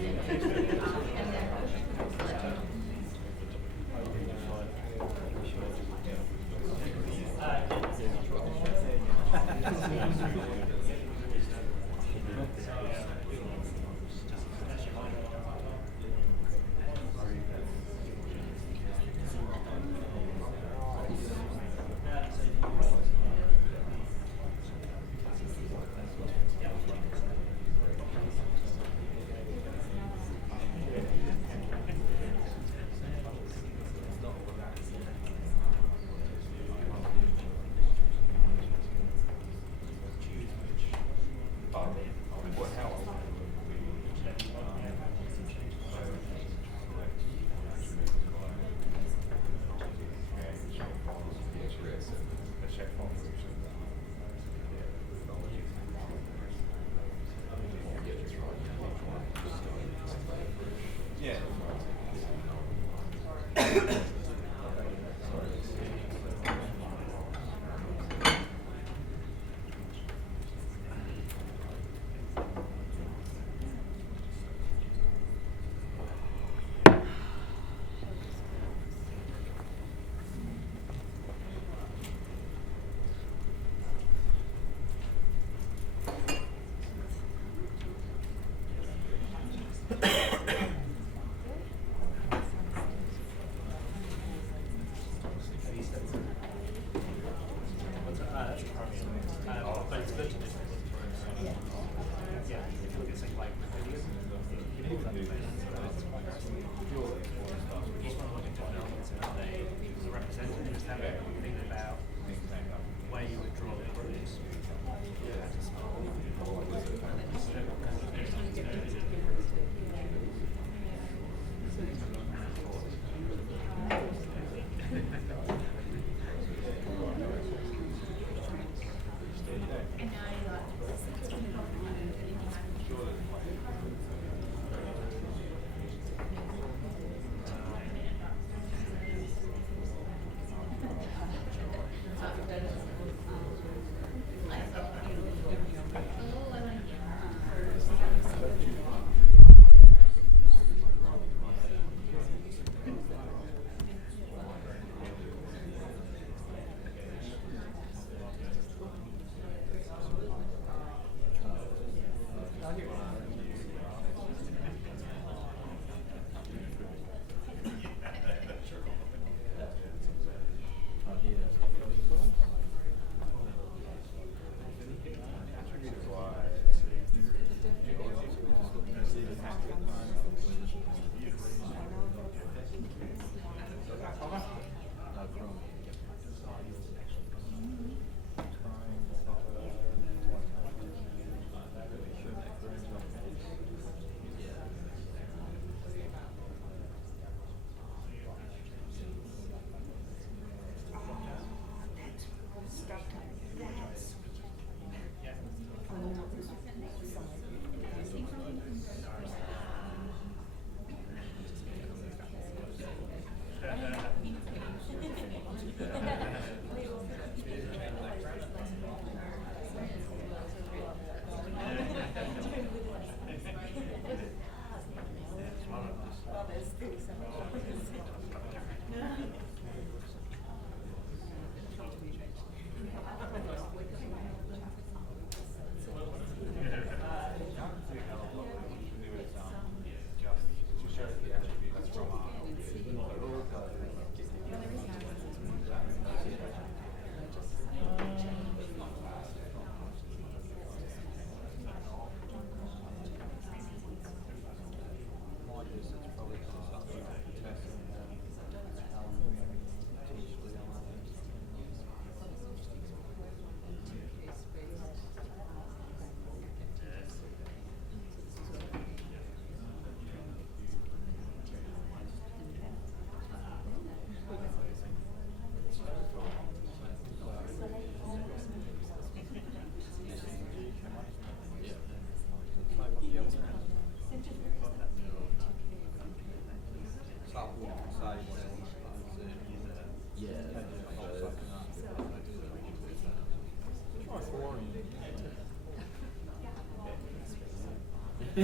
All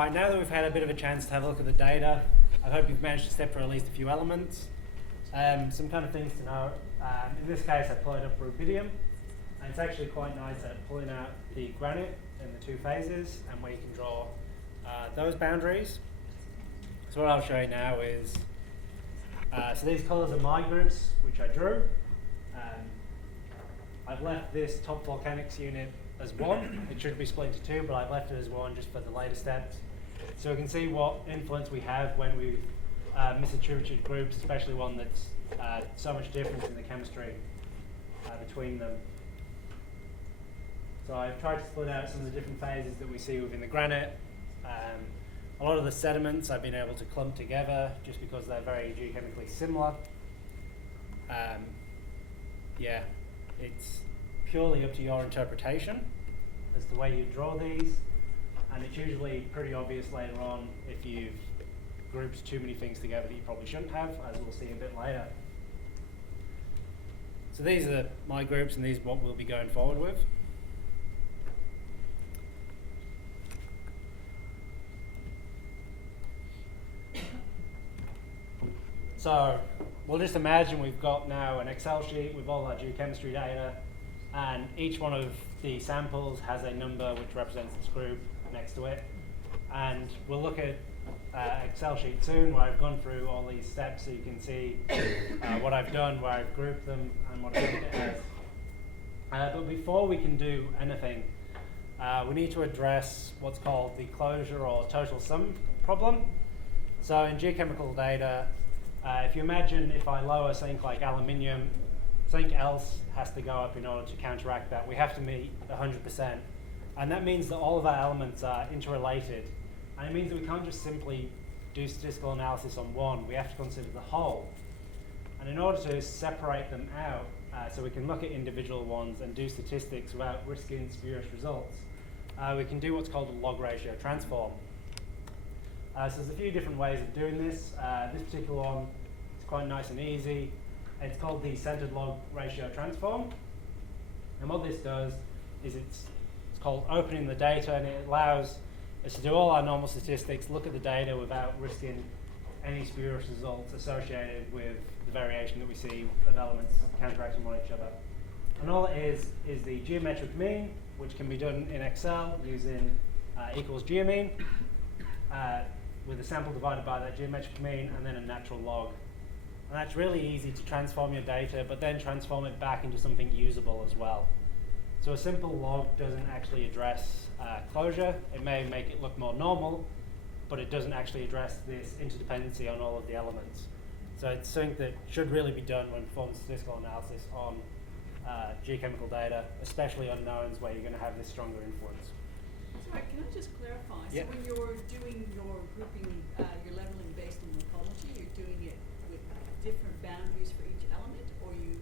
right, now that we've had a bit of a chance to have a look at the data, I hope you've managed to step through at least a few elements. Some kind of things to know. In this case, I pulled up rubidium, and it's actually quite nice at pulling out the granite in the two phases and where you can draw those boundaries. So what I'll show you now is, so these colours are my groups, which I drew. I've left this top volcanics unit as one. It should be split into two, but I've left it as one just for the later steps. So we can see what influence we have when we've misattributed groups, especially one that's so much difference in the chemistry between them. So I've tried to split out some of the different phases that we see within the granite. A lot of the sediments I've been able to clump together just because they're very geochemically similar. Yeah, it's purely up to your interpretation as to the way you draw these, and it's usually pretty obvious later on if you've grouped too many things together that you probably shouldn't have, as we'll see a bit later. So these are my groups, and these are what we'll be going forward with. So we'll just imagine we've got now an Excel sheet with all our geochemistry data, and each one of the samples has a number which represents its group next to it. And we'll look at Excel sheet soon, where I've gone through all these steps so you can see what I've done, where I've grouped them, and what I've it as. But before we can do anything, we need to address what's called the closure or total sum problem. So in geochemical data, if you imagine if I lower something like aluminium, something else has to go up in order to counteract that. We have to meet 100%. And that means that all of our elements are interrelated. And it means that we can't just simply do statistical analysis on one. We have to consider the whole. And in order to separate them out, so we can look at individual ones and do statistics without risking spurious results, we can do what's called a log ratio transform. So there's a few different ways of doing this. This particular one is quite nice and easy. It's called the centered log ratio transform. And what this does is it's called opening the data, and it allows us to do all our normal statistics, look at the data without risking any spurious results associated with the variation that we see of elements counteracting on each other. And all it is the geometric mean, which can be done in Excel using equals geomean, with a sample divided by that geometric mean, and then a natural log. And that's really easy to transform your data, but then transform it back into something usable as well. So a simple log doesn't actually address closure. It may make it look more normal, but it doesn't actually address this interdependency on all of the elements. So it's something that should really be done when performing statistical analysis on geochemical data, especially unknowns where you're going to have this stronger influence. Sorry, can I just clarify? Yeah. So when you're doing your grouping, your leveling based on lithology, you're doing it with different boundaries for each element, or you?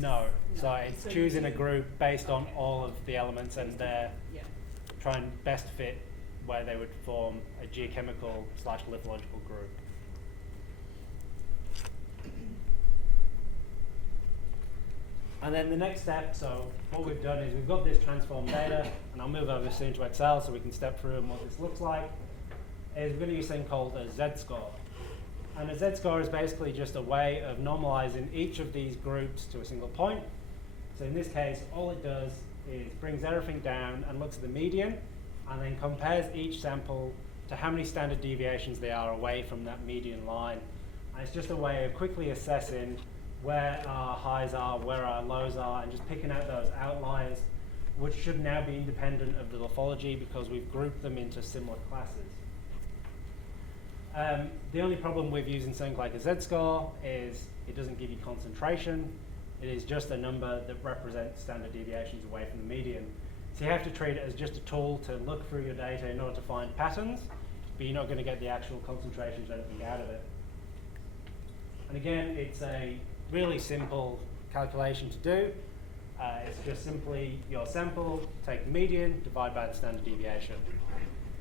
No. No. So it's So you choosing a do- group based on Okay. all of the elements and their Yeah. try and best fit where they would form a geochemical / lithological group. And then the next step, so what we've done is we've got this transformed data, and I'll move over soon to Excel so we can step through and what this looks like, is we're going to use something called a Z-score. And a Z-score is basically just a way of normalizing each of these groups to a single point. So in this case, all it does is brings everything down and looks at the median, and then compares each sample to how many standard deviations they are away from that median line. And it's just a way of quickly assessing where our highs are, where our lows are, and just picking out those outliers, which should now be independent of the lithology because we've grouped them into similar classes. The only problem with using something like a Z-score is it doesn't give you concentration. It is just a number that represents standard deviations away from the median. So you have to treat it as just a tool to look through your data in order to find patterns, but you're not going to get the actual concentrations or anything out of it. And again, it's a really simple calculation to do. It's just simply your sample, take the median, divide by the standard deviation.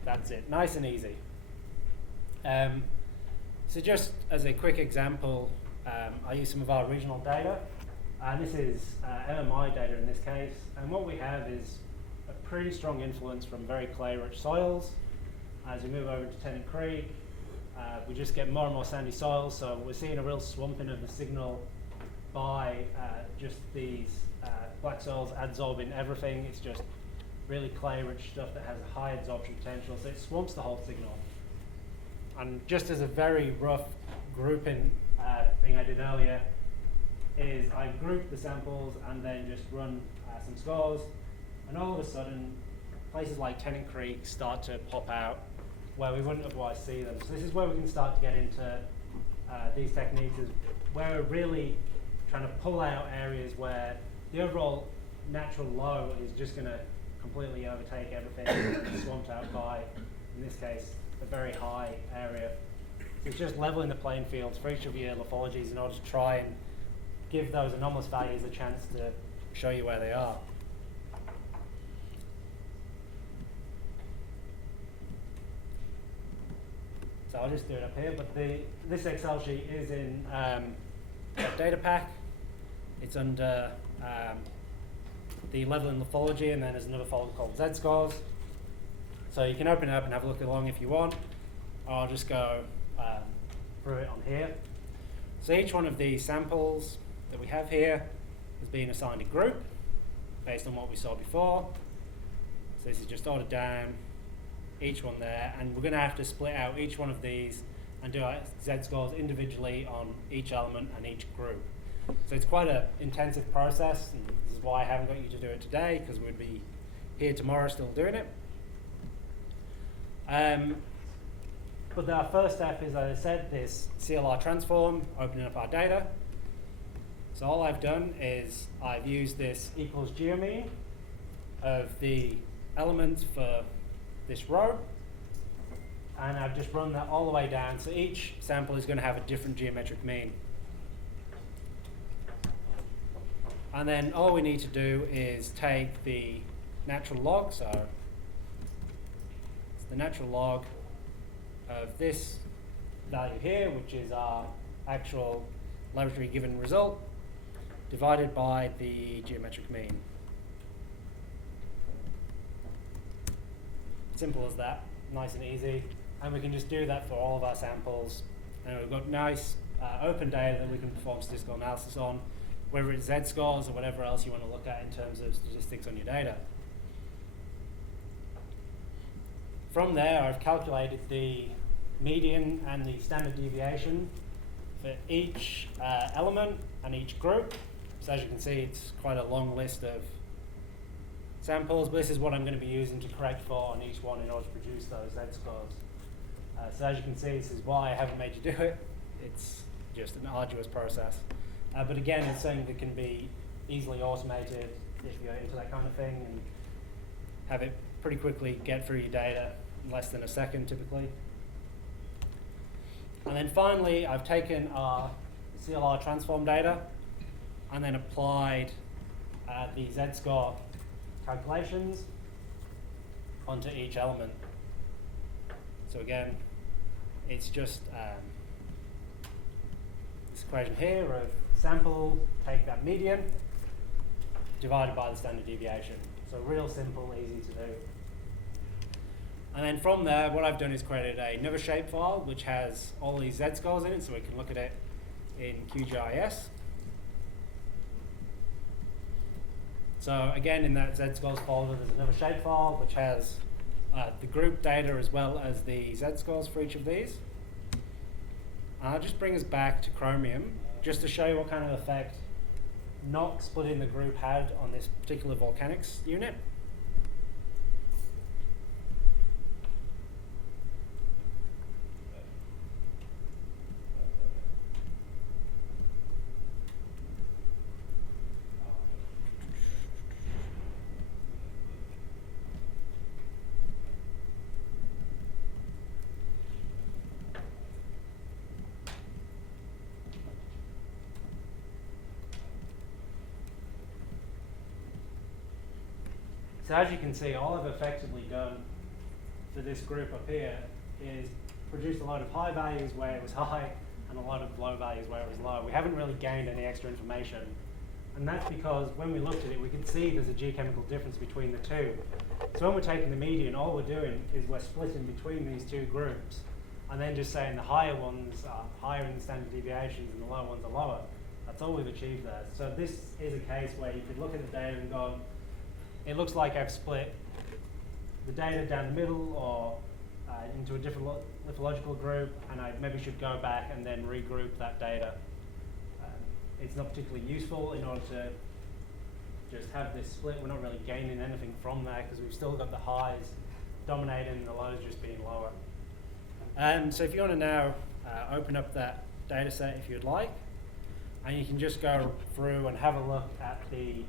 That's it, nice and easy. So just as a quick example, I use some of our regional data. And this is MMI data in this case. And what we have is a pretty strong influence from very clay-rich soils. As we move over to Tennant Creek, we just get more and more sandy soils. So we're seeing a real swamping of the signal by just these black soils adsorbing everything. It's just really clay-rich stuff that has a high adsorption potential. So it swamps the whole signal. And just as a very rough grouping thing I did earlier, is I grouped the samples and then just run some scores, and all of a sudden places like Tennant Creek start to pop out where we wouldn't otherwise see them. So this is where we can start to get into these techniques, is where we're really trying to pull out areas where the overall natural low is just going to completely overtake everything, swamped out by, in this case, a very high area. So it's just leveling the playing fields for each of your lithologies in order to try and give those anomalous values a chance to show you where they are. So I'll just do it up here, but this Excel sheet is in a data pack. It's under the leveling lithology, and then there's another folder called Z-scores. So you can open it up and have a look along if you want. I'll just go through it on here. So each one of these samples that we have here has been assigned a group based on what we saw before. So this is just ordered down, each one there, and we're going to have to split out each one of these and do our Z-scores individually on each element and each group. So it's quite an intensive process, and this is why I haven't got you to do it today, because we'd be here tomorrow still doing it. But our first step is, as I said, this CLR transform, opening up our data. So all I've done is I've used this equals geomean of the elements for this row, and I've just run that all the way down. So each sample is going to have a different geometric mean. And then all we need to do is take the natural log, so it's the natural log of this value here, which is our actual laboratory given result, divided by the geometric mean. Simple as that, nice and easy. And we can just do that for all of our samples. And we've got nice open data that we can perform statistical analysis on, whether it's Z-scores or whatever else you want to look at in terms of statistics on your data. From there, I've calculated the median and the standard deviation for each element and each group. So as you can see, it's quite a long list of samples, but this is what I'm going to be using to correct for on each one in order to produce those Z-scores. So as you can see, this is why I haven't made you do it. It's just an arduous process. But again, it's something that can be easily automated if you're into that kind of thing, and have it pretty quickly get through your data in less than a second typically. And then finally, I've taken our CLR transform data and then applied the Z-score calculations onto each element. So again, it's just this equation here of sample, take that median, divided by the standard deviation. So real simple, easy to do. And then from there, what I've done is created another shapefile which has all these Z-scores in it, so we can look at it in QGIS. So again, in that Z-scores folder, there's another shapefile which has the group data as well as the Z-scores for each of these. And I'll just bring us back to Chromium just to show you what kind of effect not splitting the group had on this particular volcanics unit. So as you can see, all I've effectively done for this group up here is produced a lot of high values where it was high and a lot of low values where it was low. We haven't really gained any extra information. And that's because when we looked at it, we could see there's a geochemical difference between the two. So when we're taking the median, all we're doing is we're splitting between these two groups and then just saying the higher ones are higher in the standard deviations and the lower ones are lower. That's all we've achieved there. So this is a case where you could look at the data and go, it looks like I've split the data down the middle or into a different lithological group, and I maybe should go back and then regroup that data. It's not particularly useful in order to just have this split. We're not really gaining anything from that because we've still got the highs dominating and the lows just being lower. So if you want to now open up that data set if you'd like, and you can just go through and have a look at the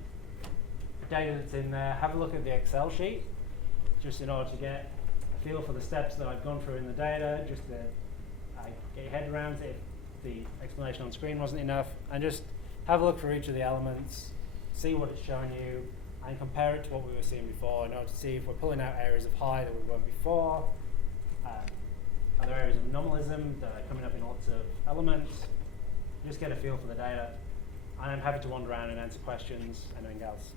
data that's in there, have a look at the Excel sheet, just in order to get a feel for the steps that I've gone through in the data, just to get your head around it. The explanation on screen wasn't enough, and just have a look for each of the elements, see what it's showing you, and compare it to what we were seeing before in order to see if we're pulling out areas of high that we weren't before, other areas of anomalism that are coming up in lots of elements. Just get a feel for the data, and I'm happy to wander around and answer questions, anything else.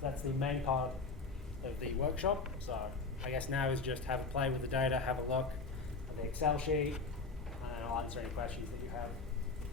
That's the main part of the workshop, so I guess now is just have a play with the data, have a look at the Excel sheet, and I'll answer any questions that you have.